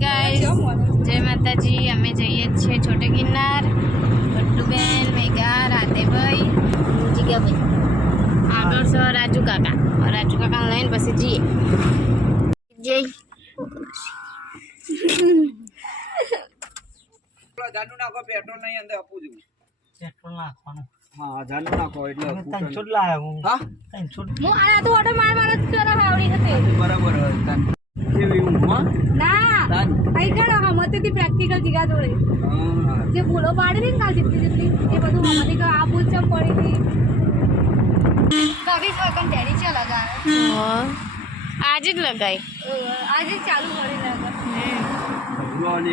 Guys જય માતાજી અમે જઈએ છીએ છોટે ગિરનાર. બટ્ટુબેન મેઘા રાધેભાઈ. જીગાભાઈ આગળ છો રાજુ કાકા. રાજુ કાકા લઈને પછી જઈએ. જય. જાનું નાખો પેટ્રોલ નહીં અંદર આપવું જોઈએ. પેટ્રોલ નાખવાનું. હા જાનું નાખો એટલે તમે આપવું ત્રણ પડે. છોડ લાવ્યા હું હા? ત્રણ છોડ હું આ તો ઓટો માર માર જ કરો આવડી હતી બરાબર કેવી? ના તાન. આઈ ગયો હમતેથી પ્રેક્ટિકલ જીગા જોડે. જે ભૂલો પાડેલી ને કાલ જેટલી જેટલી એ બધું હમતી કે આ ભૂલ ચમ પડી હતી. કવિ વગન ડેડી છે લગાવે. આજે જ લગાઈ. આજે ચાલુ કરી લગા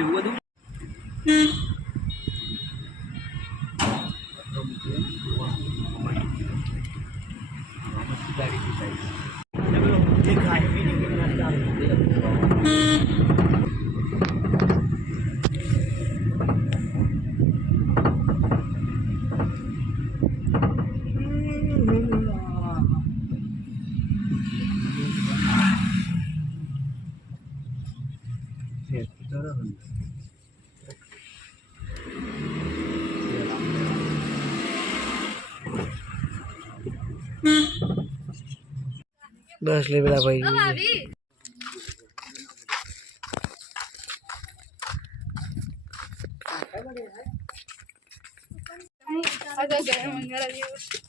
એવું બધું દેખાય બસ લે પેલા ભાઈ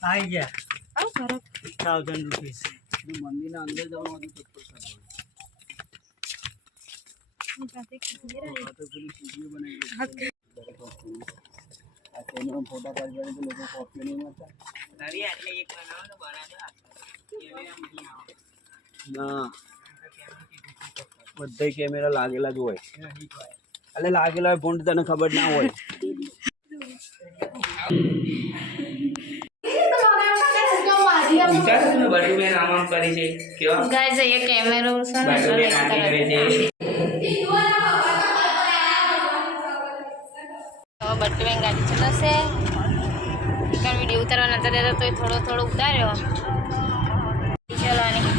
આવી ગયા થાઉઝન્ડ રૂપીસ મંદિરના અંદર જવાનું હતું તો તો સારું. આ તો પેલી સીડીઓ બનાવી. આ કેમેરામાં ફોટા પાડી પાડીને તો લોકો કોપીઓ નહીં મળતા. ના બધા કેમેરા લાગેલા જ હોય એટલે લાગેલા હોય ફોન તને ખબર ના હોય ગાઈસ એ કેમેરો છે ને એટલે તો બટ્ટુબેન ગાડી ચલાવશે કારણ વીડિયો ઉતારવા નતા દેતા તો થોડો થોડો ઉતાર્યો ચલાવવાની